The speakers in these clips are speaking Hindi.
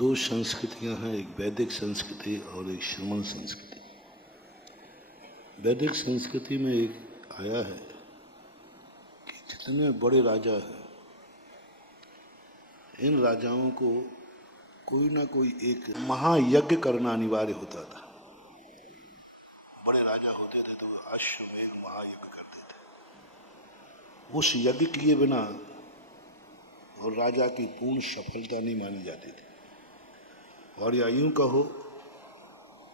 दो संस्कृतियां हैं, एक वैदिक संस्कृति और एक श्रमण संस्कृति। वैदिक संस्कृति में एक आया है कि जितने बड़े राजा हैं, इन राजाओं को कोई ना कोई एक महायज्ञ करना अनिवार्य होता था। बड़े राजा होते थे तो वो अश्वमेध महायज्ञ करते थे। उस यज्ञ किए बिना और राजा की पूर्ण सफलता नहीं मानी जाती थी। और या यूं कहो,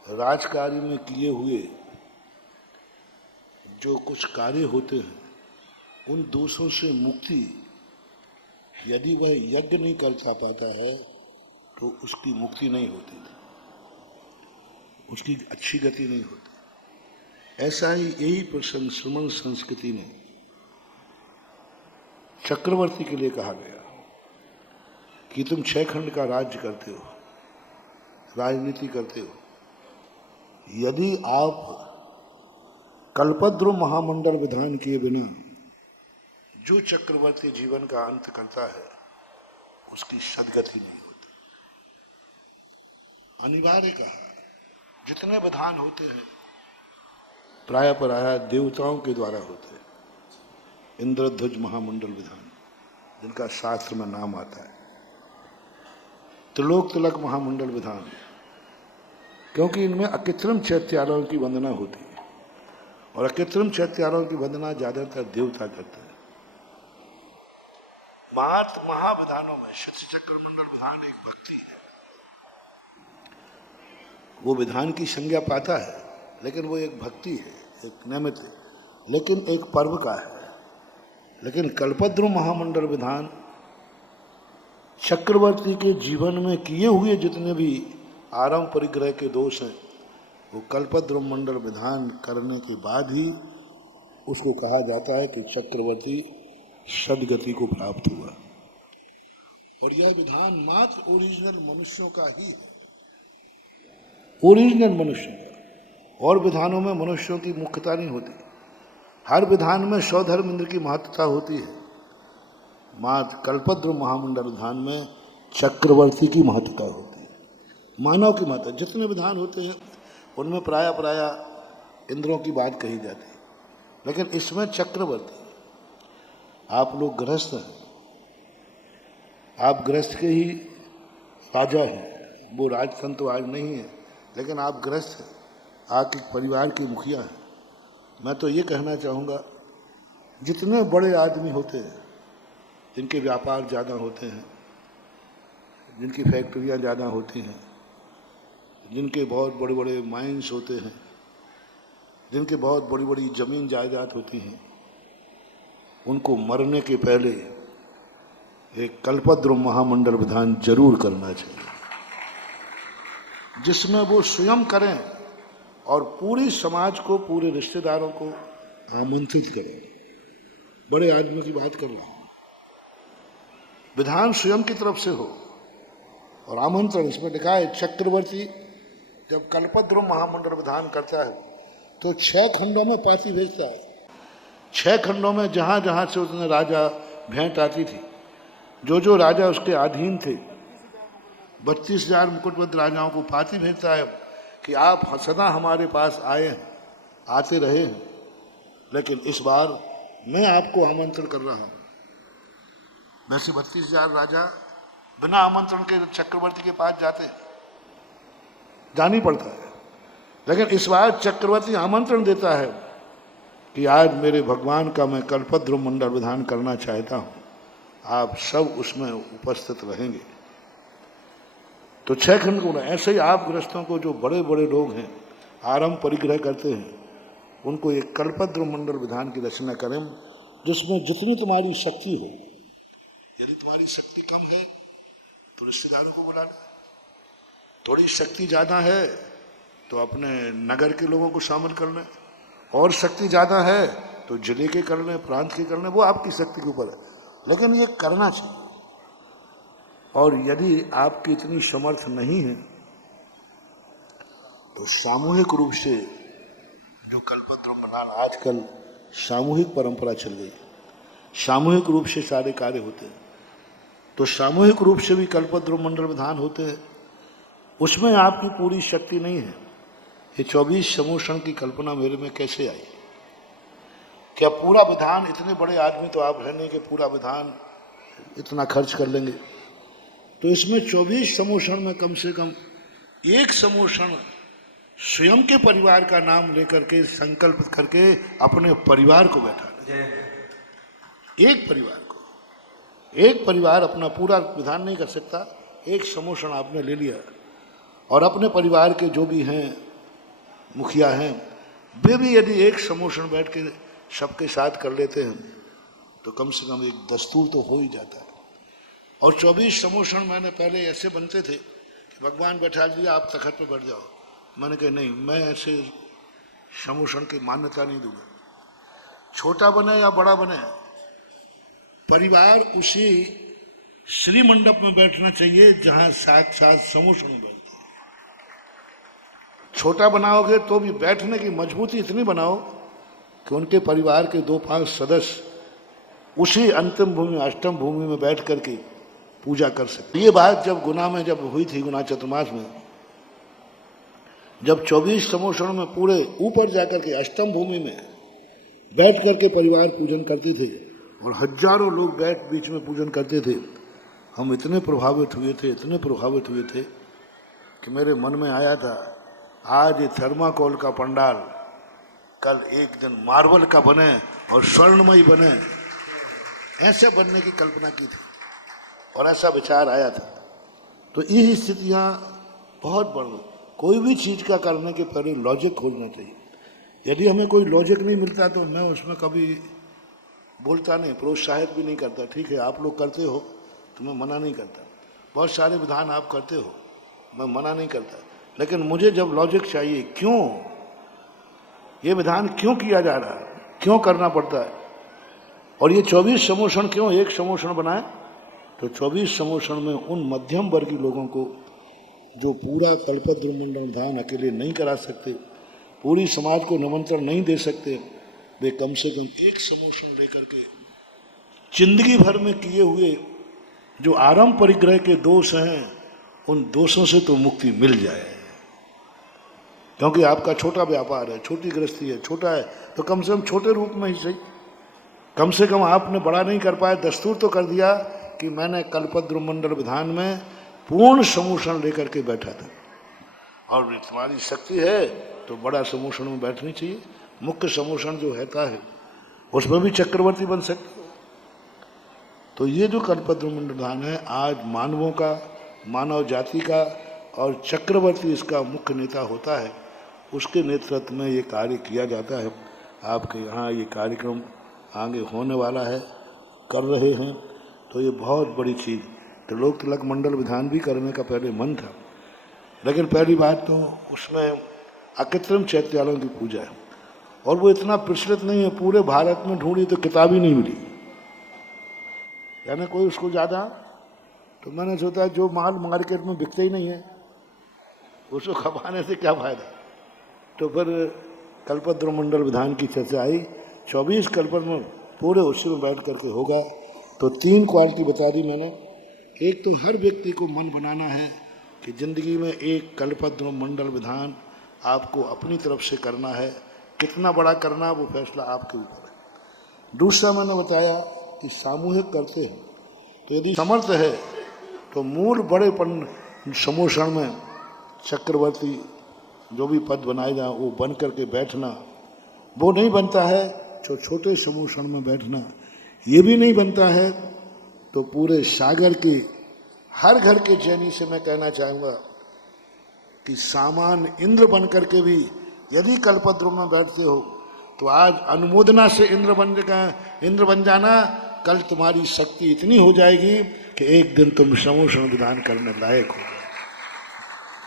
राजकार्य में किए हुए जो कुछ कार्य होते हैं, उन दोषों से मुक्ति यदि वह यज्ञ नहीं कर पाता है तो उसकी मुक्ति नहीं होती थी, उसकी अच्छी गति नहीं होती। ऐसा ही यही प्रसंग श्रमण संस्कृति में चक्रवर्ती के लिए कहा गया कि तुम 6 खंड का राज्य करते हो, राजनीति करते हो। यदि आप कल्पद्रुम महामंडल विधान किए बिना जो चक्रवर्ती जीवन का अंत करता है, उसकी सदगति नहीं होती। अनिवार्य कहा, जितने विधान होते हैं प्राय देवताओं के द्वारा होते हैं। इंद्रध्वज महामंडल विधान, जिनका शास्त्र में नाम आता है। त्रिलोक तिलक महामंडल विधान, क्योंकि इनमें अकृत्रिम चैत्यारों की वंदना होती है और अकृत्रिम चैत्यारों की वंदना ज्यादातर देवता करते हैं। महाविधानों में शिष्य चक्र मंडल विधान एक भक्ति है। वो विधान की संज्ञा पाता है, लेकिन वो एक भक्ति है, एक नैमित्त है, लेकिन एक पर्व का है। लेकिन कल्पद्रुम महामंडल विधान चक्रवर्ती के जीवन में किए हुए जितने भी आरंभ परिग्रह के दोष हैं, वो कल्पद्रुम मंडल विधान करने के बाद ही उसको कहा जाता है कि चक्रवर्ती सदगति को प्राप्त हुआ। और यह विधान मात्र ओरिजिनल मनुष्यों का ही है, ओरिजिनल मनुष्यों का। और विधानों में मनुष्यों की मुख्यता नहीं होती। हर विधान में स्वधर्म इंद्र की महत्ता होती है। मात्र कल्पद्रुम महामंडल विधान में चक्रवर्ती की महत्ता होती है, मानव की महत्ता। जितने विधान होते हैं उनमें प्राय इंद्रों की बात कही जाती है, लेकिन इसमें चक्रवर्ती। आप लोग गृहस्थ हैं, आप गृहस्थ के ही राजा हैं। वो राजतंत्र तो आज नहीं है, लेकिन आप गृहस्थ हैं, आपके परिवार के मुखिया हैं। मैं तो ये कहना चाहूँगा, जितने बड़े आदमी होते हैं, जिनके व्यापार ज़्यादा होते हैं, जिनकी फैक्ट्रियाँ ज़्यादा होती हैं, जिनके बहुत बड़े बड़े माइंस होते हैं, जिनके बहुत बड़ी बड़ी जमीन जायदाद होती हैं, उनको मरने के पहले एक कल्पद्रुम महामंडल विधान जरूर करना चाहिए, जिसमें वो स्वयं करें और पूरी समाज को, पूरे रिश्तेदारों को आमंत्रित करें। बड़े आदमी की बात कर रहा हूं। विधान स्वयं की तरफ से हो और आमंत्रण। इसमें लिखा है, चक्रवर्ती जब कल्पद्रुम महामंडल विधान करता है तो 6 खंडों में पाती भेजता है। 6 खंडों में जहां जहां से उसने राजा भेंट आती थी, जो राजा उसके अधीन थे, 32,000 मुकुटबद्ध राजाओं को पाती भेजता है कि आप सदा हमारे पास आए हैं, आते रहे हैं, लेकिन इस बार मैं आपको आमंत्रण कर रहा हूं। वैसे 32,000 राजा बिना आमंत्रण के चक्रवर्ती के पास जाते, जानी पड़ता है, लेकिन इस बार चक्रवर्ती आमंत्रण देता है कि आज मेरे भगवान का मैं कल्पद्रुम मंडल विधान करना चाहता हूं, आप सब उसमें उपस्थित रहेंगे। तो 6 खंड को। ऐसे ही आप गृहस्थों को, जो बड़े बड़े लोग हैं, आरंभ परिग्रह करते हैं, उनको एक कल्पद्रुम मंडल विधान की रचना करें, जिसमें जितनी तुम्हारी शक्ति हो। यदि तुम्हारी शक्ति कम है तो रिश्तेदारों को बुला लें, थोड़ी शक्ति ज़्यादा है तो अपने नगर के लोगों को शामिल कर लें, और शक्ति ज़्यादा है तो जिले के कर लें, प्रांत के कर लें, वो आपकी शक्ति के ऊपर है, लेकिन ये करना चाहिए। और यदि आपकी इतनी समर्थ नहीं है तो सामूहिक रूप से, जो कल्पद्रुम विधान आजकल सामूहिक परंपरा चल गई, सामूहिक रूप से सारे कार्य होते हैं, तो सामूहिक रूप से भी कल्पद्रुम मंडल विधान होते हैं। उसमें आपकी पूरी शक्ति नहीं है। ये 24 समूषण की कल्पना मेरे में कैसे आई? क्या पूरा विधान, इतने बड़े आदमी तो आप है नहीं कि पूरा विधान इतना खर्च कर लेंगे। तो इसमें 24 समूषण में कम से कम एक समूषण स्वयं के परिवार का नाम लेकर के संकल्प करके अपने परिवार को बैठा, एक परिवार को, एक परिवार अपना पूरा विधान नहीं कर सकता, एक समूषण आपने ले लिया और अपने परिवार के जो भी हैं मुखिया हैं वे भी यदि एक समूषण बैठ के सबके साथ कर लेते हैं तो कम से कम एक दस्तूर तो हो ही जाता है। और 24 समूषण मैंने पहले ऐसे बनते थे कि भगवान बैठा दिया, आप तखत पे बैठ जाओ। मैंने कहा नहीं, मैं ऐसे समूषण की मान्यता नहीं दूंगा। छोटा बने या बड़ा बने, परिवार उसी श्री मंडप में बैठना चाहिए जहां साथ समूषण बैठते। छोटा बनाओगे तो भी बैठने की मजबूती इतनी बनाओ कि उनके परिवार के 2-5 सदस्य उसी अंतिम भूमि, अष्टम भूमि में बैठ करके पूजा कर सकते। ये बात जब गुना में जब हुई थी, गुना चतुर्मास में, जब 24 समूषण में पूरे ऊपर जाकर के अष्टम भूमि में बैठ करके परिवार पूजन करते थे और हजारों लोग बैठ बीच में पूजन करते थे, हम इतने प्रभावित हुए थे, इतने प्रभावित हुए थे कि मेरे मन में आया था आज ये थर्माकोल का पंडाल कल एक दिन मार्बल का बने और स्वर्णमय बने, ऐसे बनने की कल्पना की थी और ऐसा विचार आया था। तो ये स्थितियाँ बहुत बढ़ गई। कोई भी चीज़ का करने के पहले लॉजिक खोजना चाहिए। यदि हमें कोई लॉजिक नहीं मिलता तो मैं उसमें कभी बोलता नहीं, प्रोत्साहित भी नहीं करता। ठीक है, आप लोग करते हो तो मैं मना नहीं करता, बहुत सारे विधान आप करते हो, मैं मना नहीं करता, लेकिन मुझे जब लॉजिक चाहिए, क्यों ये विधान क्यों किया जा रहा है, क्यों करना पड़ता है, और ये 24 समूषण क्यों एक समूषण बनाए। तो 24 समूषण में उन मध्यम वर्गीय लोगों को जो पूरा कल्पद्रुमंडल विधान अकेले नहीं करा सकते, पूरी समाज को निमंत्रण नहीं दे सकते, वे कम से कम एक समूषण लेकर के जिंदगी भर में किए हुए जो आरंभ परिग्रह के दोष हैं उन दोषों से तो मुक्ति मिल जाए। क्योंकि आपका छोटा व्यापार है, छोटी गृहस्थी है, छोटा है, तो कम से कम छोटे रूप में ही सही, कम से कम आपने बड़ा नहीं कर पाए, दस्तूर तो कर दिया कि मैंने कल्पद्रुमंडल विधान में पूर्ण समूषण लेकर के बैठा था। और तुम्हारी शक्ति है तो बड़ा समूषण में बैठनी चाहिए। मुख्य समूषण जो रहता है उसमें भी चक्रवर्ती बन सकते हो। तो ये जो कल्पद्रुमंडल विधान है आज मानवों का, मानव जाति का, और चक्रवर्ती इसका मुख्य नेता होता है, उसके नेतृत्व में ये कार्य किया जाता है। आपके यहाँ ये कार्यक्रम आगे होने वाला है, कर रहे हैं, तो ये बहुत बड़ी चीज़। तो लोक तिलक मंडल विधान भी करने का पहले मन था, लेकिन पहली बात तो उसमें अकृत्रिम चैत्यालयों की पूजा है और वो इतना प्रचलित नहीं है। पूरे भारत में ढूंढी तो किताब ही नहीं मिली, यानी कोई उसको ज़्यादा। तो मैंने सोचा जो माल मार्केट में बिकते ही नहीं है उसको खपाने से क्या फायदा। तो फिर कल्पद्रुमंडल विधान की चर्चा आई। 24 कल्पद में पूरे उसी में बैठ करके होगा। तो 3 क्वालिटी बता दी मैंने। एक तो हर व्यक्ति को मन बनाना है कि जिंदगी में एक कल्पद्रुमंडल विधान आपको अपनी तरफ से करना है। कितना बड़ा करना वो फैसला आपके ऊपर है। दूसरा मैंने बताया कि सामूहिक करते हैं तो यदि समर्थ है तो मूल बड़े समूषण में चक्रवर्ती जो भी पद बनाए जाए वो बन करके बैठना वो नहीं बनता है। जो छोटे समूषण में बैठना ये भी नहीं बनता है। तो पूरे सागर के हर घर के जैनी से मैं कहना चाहूँगा कि सामान इंद्र बन करके भी यदि कल्पद्रुम में बैठते हो तो आज अनुमोदना से इंद्र बन जाना। कल तुम्हारी शक्ति इतनी हो जाएगी कि एक दिन तुम समूषण विधान करने लायक हो।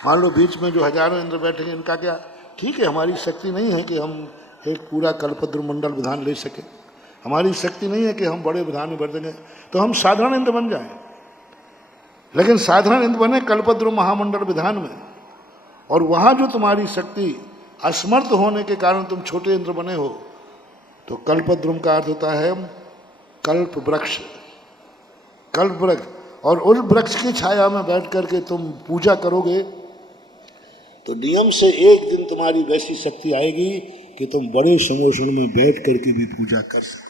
मान लो बीच में जो हजारों इंद्र बैठेंगे, इनका क्या? ठीक है, हमारी शक्ति नहीं है कि हम एक पूरा कल्पद्रुमंडल विधान ले सके, हमारी शक्ति नहीं है कि हम बड़े विधान में बैठ देंगे, तो हम साधारण इंद्र बन जाएं। लेकिन साधारण इंद्र बने कल्पद्रुम महामंडल विधान में, और वहाँ जो तुम्हारी शक्ति असमर्थ होने के कारण तुम छोटे इंद्र बने हो। तो कल्पद्रुम का अर्थ होता है कल्प वृक्ष, कल्प वृक्ष। और उस वृक्ष की छाया में बैठ करके तुम पूजा करोगे तो नियम से एक दिन तुम्हारी वैसी शक्ति आएगी कि तुम बड़े सिंहासन में बैठ करके भी पूजा कर सकते।